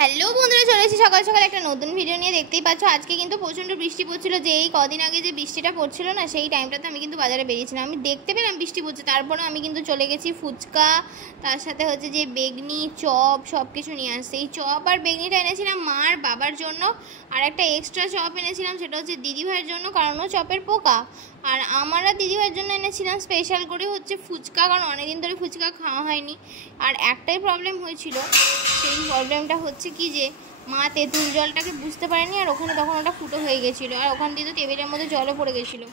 Hello বন্ধুরা, চলে এসেছি সকাল সকাল একটা নতুন ভিডিও নিয়ে। দেখতেই পাচ্ছ আজকে কিন্তু প্রচণ্ড বৃষ্টি পড়ছিল। যে এই কদিন আগে যে বৃষ্টিটা পড়ছিল না, সেই টাইমটাতে আমি কিন্তু বাজারে বেরিয়েছিলাম। আমি দেখতে পেলাম বৃষ্টি পড়ছে, তারপরে আমি কিন্তু চলে গেছি ফুচকা, তার সাথে হচ্ছে যে বেগনি, চপ সব কিছু নিয়ে আসছে। এই চপ আর বেগনিটা এনেছিলাম মার বাবার জন্য, আর একটা এক্সট্রা চপ এনেছিলাম, সেটা হচ্ছে দিদিভাইয়ের জন্য, কারণ ও চপের পোকা। আর আমার আর দিদিভাইয়ের জন্য এনেছিলাম স্পেশাল করে হচ্ছে ফুচকা, কারণ অনেকদিন ধরে ফুচকা খাওয়া হয়নি। আর একটাই প্রবলেম হয়েছিল, সেই প্রবলেমটা হচ্ছে কি যে মা তেঁতুল জলটাকে বুঝতে পারেনি, আর ওখানে তখন ওটা ফুটো হয়ে গেছিলো, আর ওখান দিয়ে তো টেবিলের মধ্যে জলও পড়ে গেছিলো।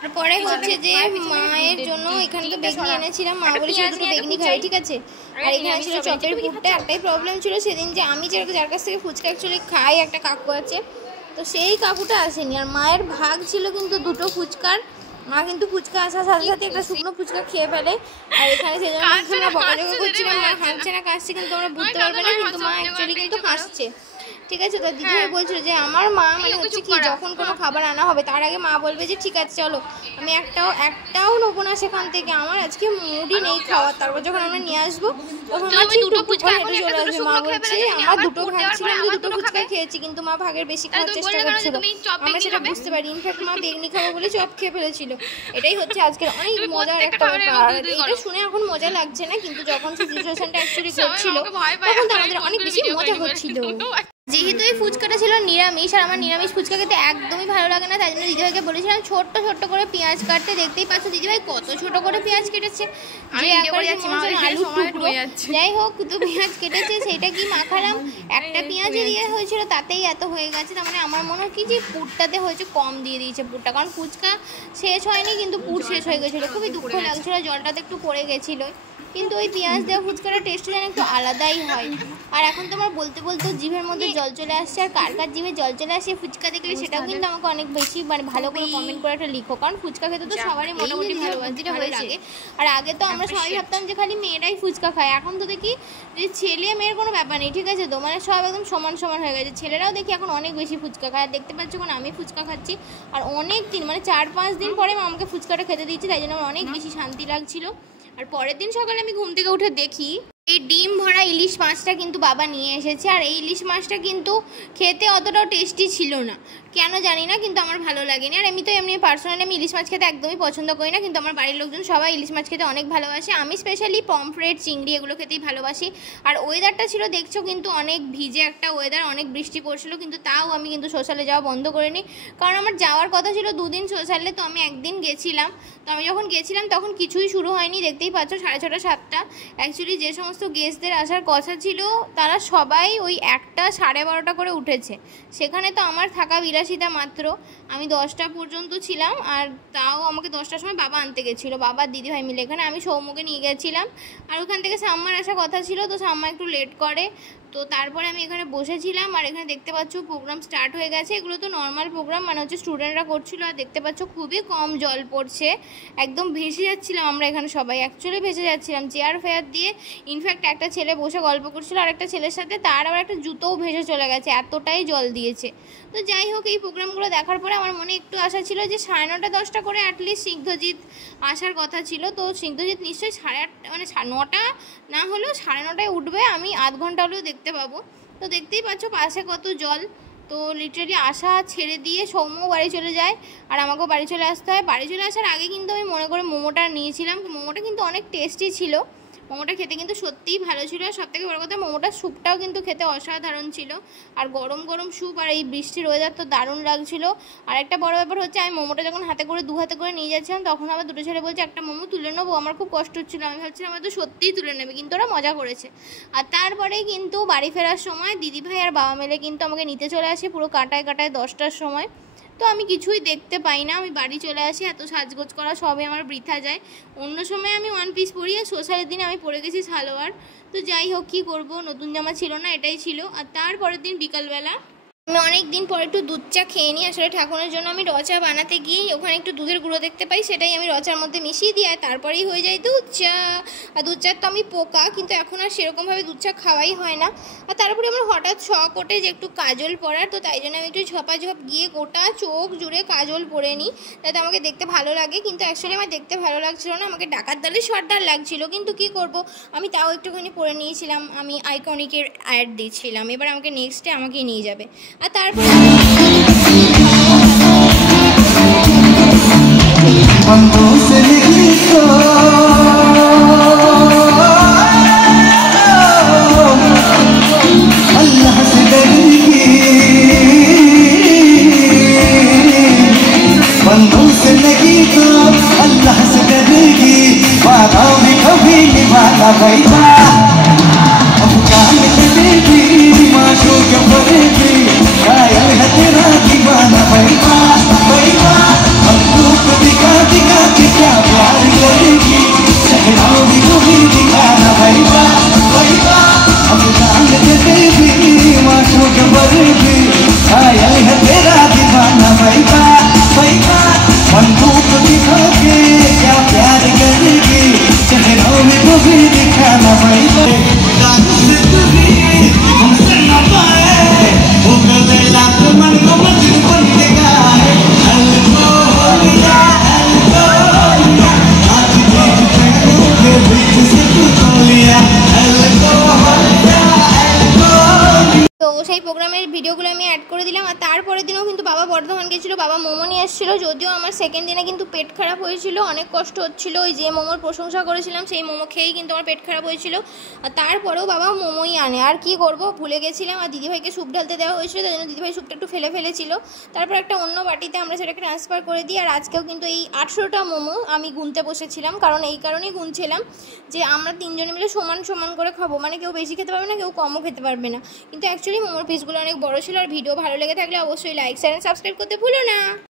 তারপরে হচ্ছে যে মায়ের জন্য এখানে তো বেগনি এনেছিলাম, মা বলেছিল দুটো বেগনি খাই, ঠিক আছে। আর এখানে ছিল চপের পুরটা। একটাই প্রবলেম ছিল সেদিন, যে আমি যার কাছ থেকে ফুচকা অ্যাকচুয়ালি খাই, একটা কাকু আছে, তো সেই কাকুটা আসেনি। আর মায়ের ভাগ ছিল কিন্তু দুটো ফুচকার। মা কিন্তু ফুচকা আসার সাথে সাথে একটা শুকনো ফুচকা খেয়ে ফেলে। আর এখানে সেজন্য আমরা বকাঝকা করছিলাম, মা হাসছে না কাশছে, কিন্তু আমরা বুঝতে পারবে না, কিন্তু মা অ্যাকচুয়ালি কিন্তু হাসছে, ঠিক আছে। তো দিদিভাই বলছিল যে আমার মা মানে হচ্ছে কি, যখন কোনো খাবার আনা হবে তার আগে মা বলবে যে ঠিক আছে চলো, আমি একটাও নেবো না সেখান থেকে, আমার আজকে মুডই নেই খাওয়ার। তারপর যখন আমরা নিয়ে আসবো তখন মা ঠিক দুটো ফুচকা হেঁটে চলে আসবে। মা বলছে আমার দুটো ভাগ ছিল, আমি দুটো ফুচকা খেয়েছি, কিন্তু মা ভাগের বেশি খাওয়ার চেষ্টা করছিল। আমরা সেটা বুঝতে পারি, ইনফ্যাক্ট মা বেগনি খাবো বলে চপ খেয়ে ফেলেছিল। এটাই হচ্ছে আজকের অনেক মজার একটা ব্যাপার। এটা শুনে এখন মজা লাগছে না, কিন্তু যখন সিচুয়েশনটা অ্যাকচুয়ালি ঘটছিল তখন তো আমাদের অনেক বেশি মজা হচ্ছিল। যেহেতু এই ফুচকাটা ছিল নিরামিষ, আর আমার নিরামিষ ফুচকা খেতে একদমই ভালো লাগে না, তাই জন্য দিদিভাইকে বলেছিলাম ছোট্ট ছোট্ট করে পেঁয়াজ কাটতে। দেখতেই পাচ্ছ দিদিভাই কত ছোট করে পেঁয়াজ কেটেছে, যে একবারে আলু টুকরো। যাই হোক, তো পেঁয়াজ কেটেছে, সেটা কি মাখালাম, একটা পেঁয়াজই দিয়ে হয়েছিল, তাতেই এত হয়ে গেছে। তার মানে আমার মনে হয় কি যে পুরটাতে হয়েছে কম দিয়ে দিয়েছে পুরটা, কারণ ফুচকা শেষ হয়নি কিন্তু পুর শেষ হয়ে গেছিলো। খুবই দুঃখ লাগছিল, জলটাতে একটু পড়ে গেছিলো, কিন্তু ওই পেঁয়াজ দেওয়া ফুচকাটা টেস্টটা যেন একটু আলাদাই হয়। আর এখন তোমার বলতে বলতে জিভের মধ্যে জল চলে আসছে। আর কার কার জিভে জল চলে আসে ফুচকা দেখলে, সেটাও কিন্তু আমাকে অনেক বেশি মানে ভালো করে কমেন্ট করে একটা লিখো, কারণ ফুচকা খেতে তো সবারই মোটামুটি ভালো লাগে। আর আগে তো আমরা সবাই ভাবতাম যে খালি মেয়েরাই ফুচকা খায়, এখন তো দেখি যে ছেলে মেয়ের কোনো ব্যাপার নেই, ঠিক আছে। তো মানে সব একদম সমান সমান হয়ে গেছে। ছেলেরাও দেখি এখন অনেক বেশি ফুচকা খায়। দেখতে পাচ্ছ এখন আমি ফুচকা খাচ্ছি, আর অনেক দিন মানে 4-5 দিন পরে মা আমাকে ফুচকাটা খেতে দিয়েছি, তাই জন্য আমার অনেক বেশি শান্তি লাগছিল। আর পরের দিন সকালে আমি ঘুম থেকে উঠে দেখি এই ডিম ভরা ইলিশ মাছটা কিন্তু বাবা নিয়ে এসেছে। আর এই ইলিশ মাছটা কিন্তু খেতে অতটাও টেস্টি ছিল না, কেন জানি না, কিন্তু আমার ভালো লাগেনি। আর এমনি পার্সোনালি আমি ইলিশ মাছ খেতে একদমই পছন্দ করি না, কিন্তু আমার বাড়ির লোকজন সবাই ইলিশ মাছ খেতে অনেক ভালোবাসে। আমি স্পেশালি পমফ্রেট, চিংড়ি এগুলো খেতেই ভালোবাসি। আর ওয়েদারটা ছিল দেখছো কিন্তু অনেক ভিজে একটা ওয়েদার, অনেক বৃষ্টি পড়ছিল, কিন্তু তাও আমি কিন্তু সোশ্যালে যাওয়া বন্ধ করিনি, কারণ আমার যাওয়ার কথা ছিল 2 দিন সোশ্যালে। তো আমি একদিন গেছিলাম, তো আমি যখন গেছিলাম তখন কিছুই শুরু হয়নি। দেখতেই পাচ্ছ 6:30 7টা। অ্যাকচুয়ালি যে সমস্ত গেস্টদের আসার কথা ছিল তারা সবাই ওই 1টা 12:30 করে উঠেছে। সেখানে তো আমার থাকা বিলাসিতা মাত্র, আমি 10টা পর্যন্ত ছিলাম। আর তাও আমাকে 10টার সময় বাবা আনতে গেছিলো, বাবার দিদিভাই মিলে। এখানে আমি সৌম্যকে নিয়ে গেছিলাম, আর ওখান থেকে সাম্মার আসার কথা ছিল, তো সাম্মা একটু লেট করে। তো তারপরে আমি এখানে বসেছিলাম, আর এখানে দেখতে পাচ্ছ প্রোগ্রাম স্টার্ট হয়ে গেছে। এগুলো তো নর্মাল প্রোগ্রাম, মানে হচ্ছে স্টুডেন্টরা করছিল। আর দেখতে পাচ্ছ খুবই কম জল পড়ছে, একদম ভেসে যাচ্ছিলাম আমরা এখানে সবাই, অ্যাকচুয়ালি ভেসে যাচ্ছিলাম চেয়ার ফেয়ার দিয়ে। ইনফ্যাক্ট একটা ছেলে বসে গল্প করছিল আর একটা ছেলের সাথে, তার আবার একটা জুতোও ভেসে চলে গেছে, এতটাই জল দিয়েছে। তো যাই হোক, এই প্রোগ্রামগুলো দেখার পরে আমার মনে একটু আশা ছিল যে 9:30 10টা করে অ্যাটলিস্ট স্নিগ্ধজিৎ আসার কথা ছিল। তো স্নিগ্ধজিৎ নিশ্চয়ই 8:30 মানে 9টা না হলেও 9:30টায় উঠবে, আমি আধ ঘন্টা হলেও দেখতে পাবো। তো দেখতেই পাচ্ছ পাশে কত জল। তো লিটারালি আসা ছেড়ে দিয়ে সৌম্য বাড়ি চলে যায়, আর আমাকেও বাড়ি চলে আসতে হয়। বাড়ি চলে আসার আগে কিন্তু আমি মনে করে মোমোটা নিয়েছিলাম। মোমোটা কিন্তু অনেক টেস্টি ছিল, মোমোটা খেতে কিন্তু সত্যিই ভালো ছিল। আর সবথেকে বড় কথা, মোমোটার স্যুপটাও কিন্তু খেতে অসাধারণ ছিল। আর গরম গরম স্যুপ, আর এই বৃষ্টির ওয়েদার তো দারুণ লাগছিল। আর একটা বড় ব্যাপার হচ্ছে, আমি মোমোটা যখন হাতে করে 2 হাতে করে নিয়ে যাচ্ছিলাম, তখন আবার দুটো ছেলে বলছে একটা মোমো তুলে নেবো। আমার খুব কষ্ট হচ্ছিলো, আমি ভাবছিলাম আমরা তো সত্যিই তুলে নেবে, কিন্তু ওরা মজা করেছে। আর তারপরে কিন্তু বাড়ি ফেরার সময় দিদিভাই আর বাবা মিলে কিন্তু আমাকে নিতে চলে আসে, পুরো কাটায় 10টার সময়। তো আমি কিছুই দেখতে পাই না, আমি বাড়ি চলে আসি। এত সাজগোজ করা সবই আমার বৃথা যায়। অন্য সময় আমি 1 পিস পরি, আর সোশ্যালের দিনে আমি পরে গেছি সালোয়ার। তো যাই হোক, কী করবো, নতুন জামা ছিল না, এটাই ছিল। আর তারপরের দিন বিকালবেলা আমি অনেক দিন পর একটু দুধ চা খেয়ে নিই। আসলে ঠাকুরের জন্য আমি রচা বানাতে গিয়েই ওখানে একটু দুধের গুঁড়ো দেখতে পাই, সেটাই আমি রচার মধ্যে মিশিয়ে দিই আর তারপরেই হয়ে যায় দুধ চা। আর দুধ চার তো আমি পোকা, কিন্তু এখন আর সেরকমভাবে দুধ চা খাওয়াই হয় না। আর তারপরে আমার হঠাৎ শখ ওঠে যে একটু কাজল পরার, তো তাই জন্য আমি একটু ঝপাঝপ গিয়ে গোটা চোখ জুড়ে কাজল পরে নিই যাতে আমাকে দেখতে ভালো লাগে। কিন্তু অ্যাকচুয়ালি আমার দেখতে ভালো লাগছিল না, আমাকে ডাকাত দলের সর্দার লাগছিল। কিন্তু কি করব, আমি তাও একটুখানি পরে নিয়েছিলাম। আমি আইকনিকের অ্যাড দিচ্ছিলাম, এবার আমাকে নেক্সটে আমাকেই নিয়ে যাবে। আর তারপরে अल्लाह से डरेगी, बंदों से नहीं तो अल्लाह से डरेगी, वादा भी कभी निभाना भैया। अफगान चलेगी माशों के पड़ेगी, कायल है तेरा दीवाना भैया भैया। बंदूक दिखा दिखा के क्या प्यार करेगी, चेहरा भी कभी दिखाना भैया भैया। अफगान चलेगी माशों के पड़ेगी, कायल है तेरा दीवाना भैया भैया। बंदूक दिखा के क्या प्यार करेगी, चेहरा भी कभी दिखाना भैया। তো সেই প্রোগ্রামের ভিডিওগুলো আমি অ্যাড করে দিলাম। আর তারপরের দিনও কিন্তু বাবা বর্ধমান গেছিলো, বাবা মোমো নিয়ে এসেছিলো। যদিও আমার সেকেন্ড দিনে কিন্তু পেট খারাপ হয়েছিল, অনেক কষ্ট হচ্ছিলো। ওই যে মোমোর প্রশংসা করেছিলাম সেই মোমো খেয়েই কিন্তু আমার পেট খারাপ হয়েছিল। আর তারপরেও বাবা মোমোই আনে, আর কি করব, ভুলে গেছিলাম। আর দিদিভাইকে স্যুপ ঢালতে দেওয়া হয়েছিল, তাই জন্য দিদিভাই স্যুপটা একটু ফেলে ফেলেছিল। তারপর একটা অন্য বাটিতে আমরা সেটাকে ট্রান্সফার করে দিই। আর আজকেও কিন্তু এই 18টা মোমো আমি গুনতে বসেছিলাম, কারণ এই কারণেই গুনছিলাম যে আমরা তিনজনে মিলে সমান সমান করে খাবো, মানে কেউ বেশি খেতে পারবে না, কেউ কমও খেতে পারবে না। কিন্তু অ্যাকচুয়ালি মোমোর পিসগুলো অনেক বড় ছিল। আর ভিডিও ভালো লেগে থাকলে অবশ্যই লাইক শেয়ার সাবস্ক্রাইব করতে ভুলো না।